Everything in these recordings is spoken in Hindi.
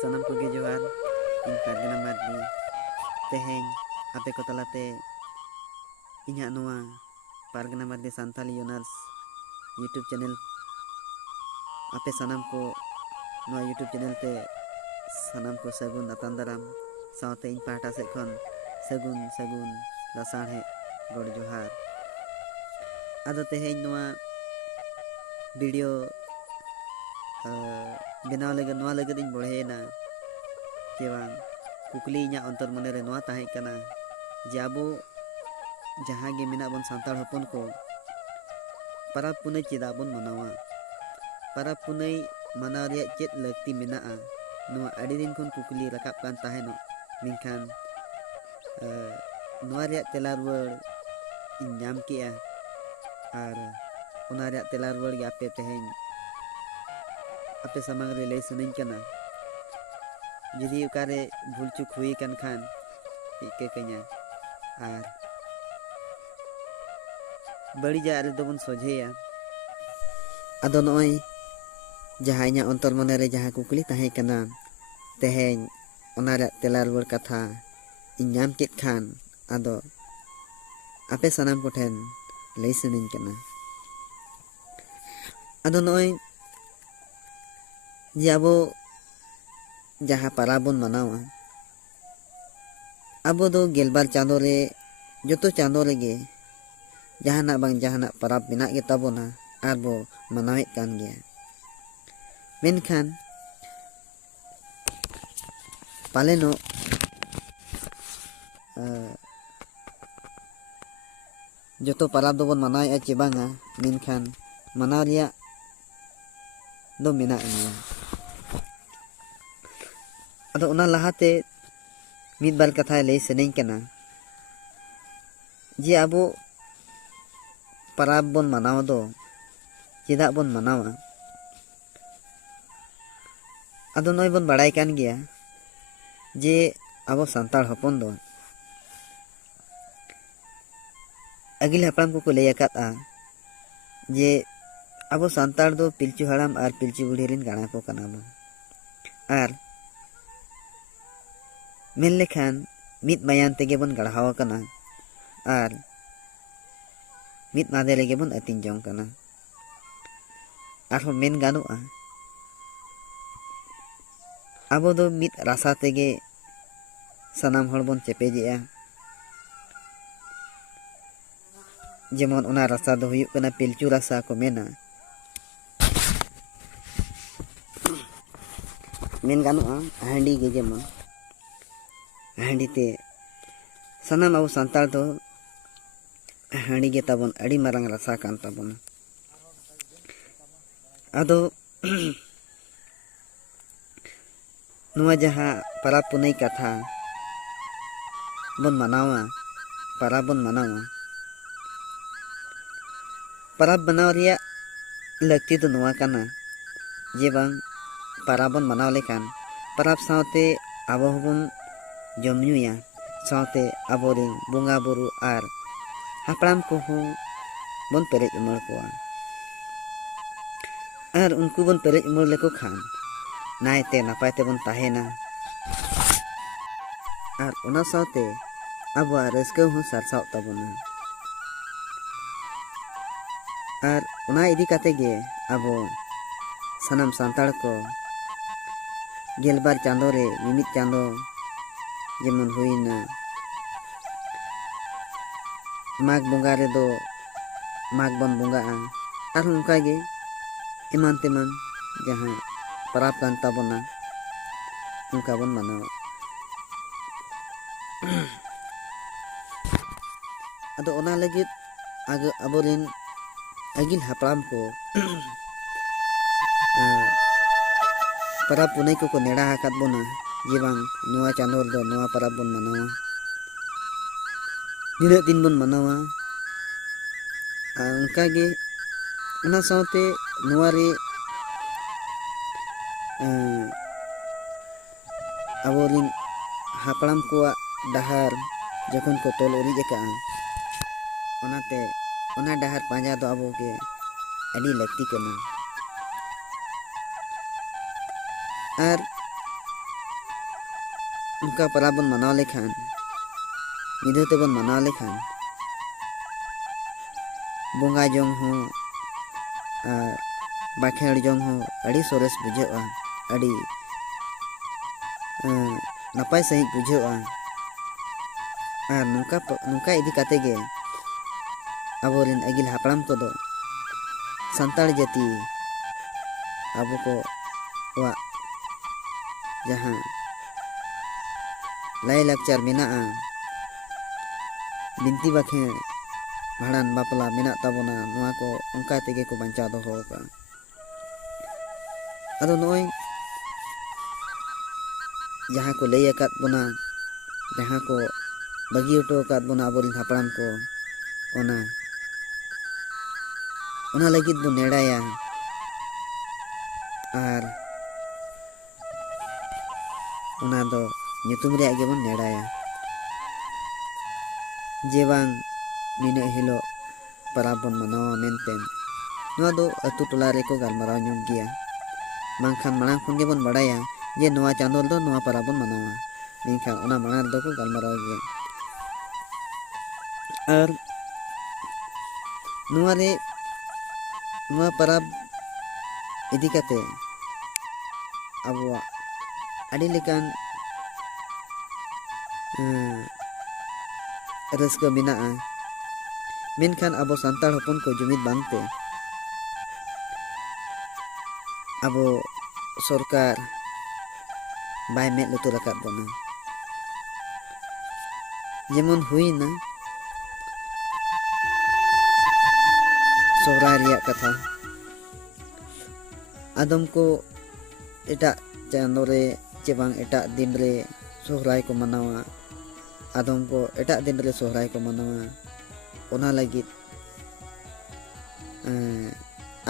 Sanam koge johar इन पारगना मार्डी तेहें आपे को तलाते इन्हां नोआ पारगना मार्डी सांताली यूनर्स यूट्यूब चैनल आपे सनम को नोआ यूट्यूब चैनल ते सनम को सगुन अतंदराम सावते इन पाटा से खन सगुन सगुन लसाणे रोड जोहार आदो तेहें नोआ वीडियो बनाव लगे नोआ लगे दिन बढ़ेना के बांग कुकली इन्हां अंतर मने रे नोआ ताहें कना जे आबो जहाँ गे मेना बन सांताड़ हपन को परब पुनई चेदा बन मनावा परब पुनई मनाव रिया चेद लगती मेनाआ नोआ अड़ी दिन खन कुकली रकाब कान ताहेनो मिनखान नोआ रिया तेला रुवाड़ इन नाम किया और ओना रिया तेला रुवाड़ गे आपे तेहें आपे समांग रे लई सनई कना जुदी उकारे भूल चुक हुई कन खान इके कन्या और बड़ी जा रे दोबन सोझेया अदो नोय जहाँ इन्हां अंतर मने रे जहाँ कुकली ताहें कना तेहें ओना रिया तेला रुवाड़ कथा इन नाम केद खान अदो आपे सनाम को ठेन लई सनई कना अदो नोय जे आबो जहाँ परब बन मनावा अब दो गेलबार चांदो रे जोतो चांदो रेगे जहाना बांग जहाना परब बिना गे ताबोना आर बो मनावेत कान गया मेनखान पालेनो जोतो परब दो बन मनावे चे बांगा मेनखान मनाव रिया दो मेना गया अदो ओना लहाते मिद बार कथा लई सनई कना जे आबो परब बन मनाव दो चेदा बन मनावा अदो नोय बन बड़ाई कान गया जे आबो सांताड़ हपन दो अगिल हपड़ाम को लई आकाता जे आबो सांताड़ दो पिलचु हड़ाम और पिलचु बुढ़ी रिन गाना को कना बो और मेन लेखान मित मायान तेगे बन गढ़ावा कना और मित मादे लेगे बन अतिन जोंग कना आरो मेन गानुआ आबो दो मित रासा तेगे सनाम हड़ बन चेपेजेआ जेमन ओना रासा दो हुयुग कना पिलचु रासा को मेना मेन गानुआ हांडी गे जेमन हांडी ते सनाम आबो सांताड़ दो हांडी गे ताबन अड़ी मारंग रासा कान ताबन अदो नुआ जहाँ परब पुनई कथा बन मनावा परब बन मनावा परब बनाव रिया लगती तो नुआ कना जे बांग परब बन मनाव लेखान परब सावते आबो हबन जमनुया सावते आबोरिन बुंगा बुरु और हापड़ाम को बन पेरेज उमर को और उनको बन पेरेज उमर लेको खान नायते नापायते बन ताहेना और ओना सावते आबो रस्का हो सारसाव ताबोना और ओना इदी काते गे आबो सनम सांताड़ को गेलबार चांदो रे मिमित चांदो जेमन हुईना माघ बोंगा रे दो माघ बन बोंगा और उनका गे इमान तेमान जहाँ परब कान ताबोना उनका बन मनावा अदो ओना लगित आगे अबोरिन अगिल हापड़ाम को परब पुनई को नेड़ा हाकात बोना ये बांग नुआ चांदो दो नुआ परब बन मनावा निना दिन बन मनावा उनका गे ओना सावते नुआ रे अबोरिन हापड़ाम को डहार जखन को तोल उरिज का ओनाते ओना डहार पांजा दो आबो के अड़ी लगती कना और नुका परब बन मनाव लेखान मिदो तेबन मनाव लेखान बोंगा जोंग हो बाखेड़ जोंग हो अड़ी सोरेस बुझेगा अड़ी नपाय सही बुझेगा और नुका इदी काते गे अबोरिन अगिल हापड़ाम को दो संताड़ जाति अबो को वा जहाँ लाई लाकचार मेना बिनती बाखेड़ भाड़ान बापला मेना ताबोना नुआ को उनका तेगे को बंचा दो होगा अदो नोय जहाँ को लई अकात बोना जहाँ को बगी उठो अकात बोना अबोरिन हापड़ाम को ओना लगित बो नेड़ाया और ओना दो nyutum रे आगे बन नेड़ाया जे बांग निने हिलो परब बन मनावा मेनतेन नुआ दो अतु टोला रे को गालमाराव ᱧᱩᱢ गिया बांखान मांग खन गे बन बड़ाया जे नुआ चांदोल दो नुआ परब बन मनावा मेनखान ओना मांग दो को गालमाराव गिया और नुआ रे नुआ परब इदी काते अबुआ अड़ी लेकान रस्का मेना मेनखान अबो संताड़ हपन को जुमिद बांगते अबो सरकार बाय में लुतुर रकात बना जेमन हुईना सोहराय रिया कथा आदम को एटा चांदो रे चेबांग एटा दिन रे सोहराय को मनावा आदम को एटा दिन रे सोहराय को मनावा ओना लगित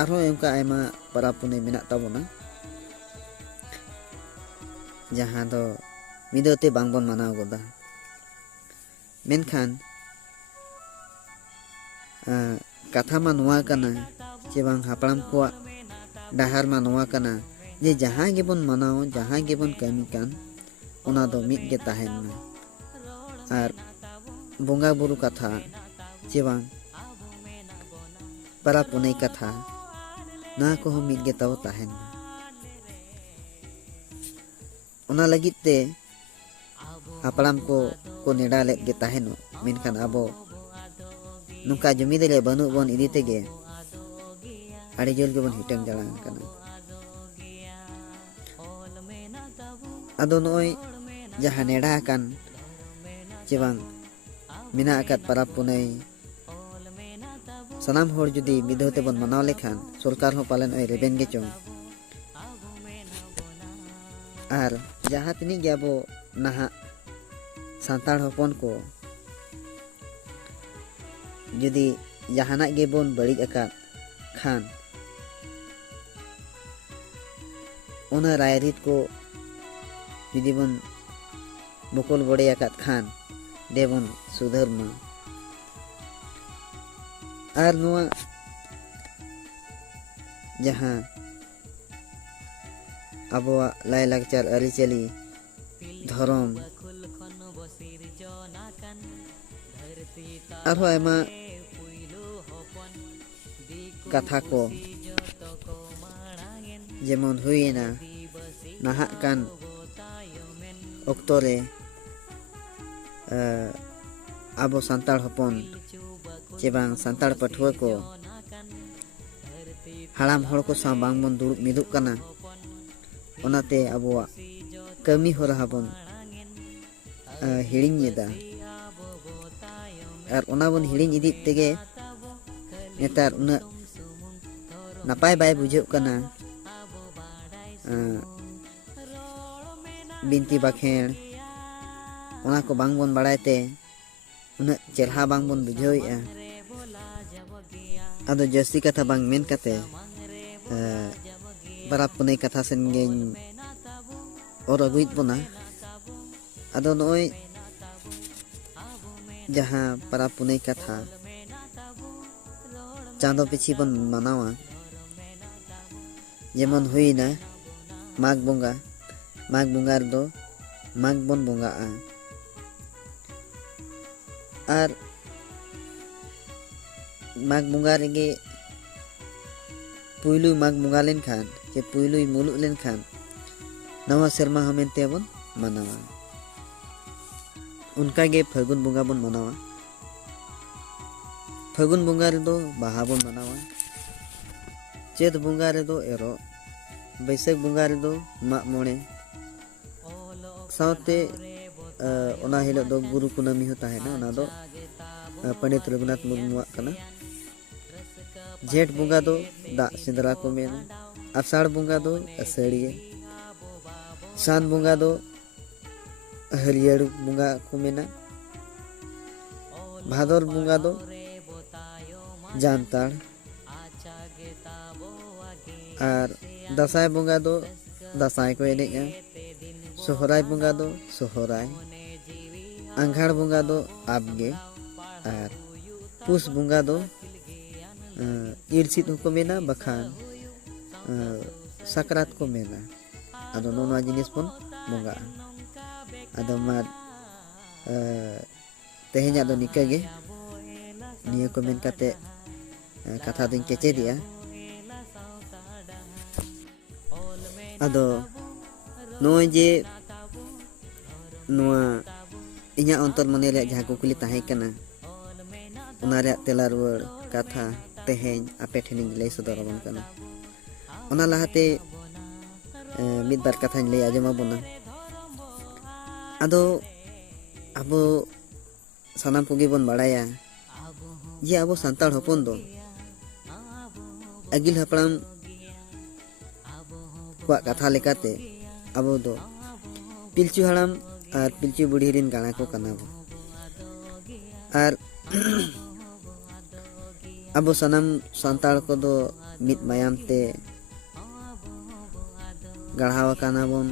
आरो एमका आयमा परब पुने मेना ताबोना जहाँ दो मिदोते बांगबन मनाव गोदा मेनखान कथा मा नुआ कना जे बांग हापड़ाम को डाहार मा नुआ कना जे जहाँ गेबन मनाव जहाँ गेबन कमी कान ओना दो मिद गे ताहेन ना और बोंगा बुरु कथा जे बांग परब पुने कथा ना को हम मिद गे ताव ताहेन ना ओना लगित ते हापड़ाम को नेड़ा लेत गे ताहेनो मेनखान अबो नुका जुमिद रे बनु बन इदी तेगे अड़ी जोल के बन हिटंग जड़ांग कना अदो नोय जहाँ नेड़ा कान जेबांग मेना अकात परब पुनई सनाम होर जुदी मिदोते बन मनाव लेखान सरकार हो पालन ओय रेबेन गे चों और जहाँ तिनी गे अबो नहा सांताड़ हपन को जुदी जहाना गे बोन बड़िज अकात खान ओना रायरीत को जुदी बन बकोल बड़े अकात खान देबन सुधर मा और नुआ जहाँ अबोआ लाई लाकचार अरिचली धर्म और आयमा कथा को जेमन हुईना नाहक कान ओक्तो रे आबो संताड़ हपन चे बांग संताड़ पठुआ को हाड़ाम हड़ को सा बांग बन दुड़ुब मिदुग कना ओनाते आबोआ कमी हो रहा बन हिड़िंग एदा और ओना बन हिड़िंग इदी तेगे नेतार उना नापाय बाय बुझे कना बिनती बाखेड़ ओना को बांग बन बड़ायते उना चेरहा बांग बन बुझेआ अदो जस्ती कथा बांग मेन कते परब पुनई कथा सेन गेन और अगुइत बना अदो नोय जहाँ परब पुनई कथा चांदो पिछी बन मनावा जेमन हुईना माघ बोंगा दो माघ बन बंगाआ और माघ बंगा रेगे पुइलु माघ बंगा लेन खान के पुइलु मुलुग लेन खान नवा सेरमा हमेंते बन मनावा उनका गे फागुन बंगा बन मनावा फागुन बंगा रे दो बाहा बन मनावा चेत बंगा रे दो एरो बैसाख बंगा रे दो माग मोणे सावते ओना हिलो दो गुरु कुनामी हो ताहेना ओना दो पंडित रघुनाथ मुर्मुआ कना जेठ बंगा दो दा सिंदरा को मेना आषाढ़ बंगा दो असड़िए सान बंगा दो हरियर बंगा को मेना भादर बंगा दो जानताड़ और दसाई बंगा दो दसाई को एनेगा सोहराय बंगा दो सोहराय आंघाड़ बंगा दो आबगे और पुस बंगा दो इरसित को मेना बखान सकरात को मेना अदो नोना जिनिस बन बंगा अदो मार तेहेnya दो निका गे निया को मेन काते कथा दिन केचे दिया अदो नोय जे नोआ इnya अंतर मने रे जहां कुकुली ताहे कना ओना रे तेला रुवाड़ कथा तेहेñ आपे ठेनिंग लay सदर बन कना ओना लाहाते मिद बार कथा लay आजमा बना अदो अबो सानाम कोगे बन बाड़ाया ये अबो सांताड़ हपन दो अगिल हपड़ाम को कथा लेकाते अबो दो पिलचू हड़ाम और पिलचू बुढ़ी रिन गाना को कना बो और अबो सनम सांताड़ को दो मित मायाम ते गढ़ावा काना बोन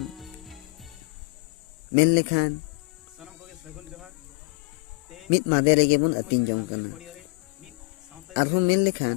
मेन लेखान मित मादे रेगे बोन अतिन जों कना और हम मेन लेखान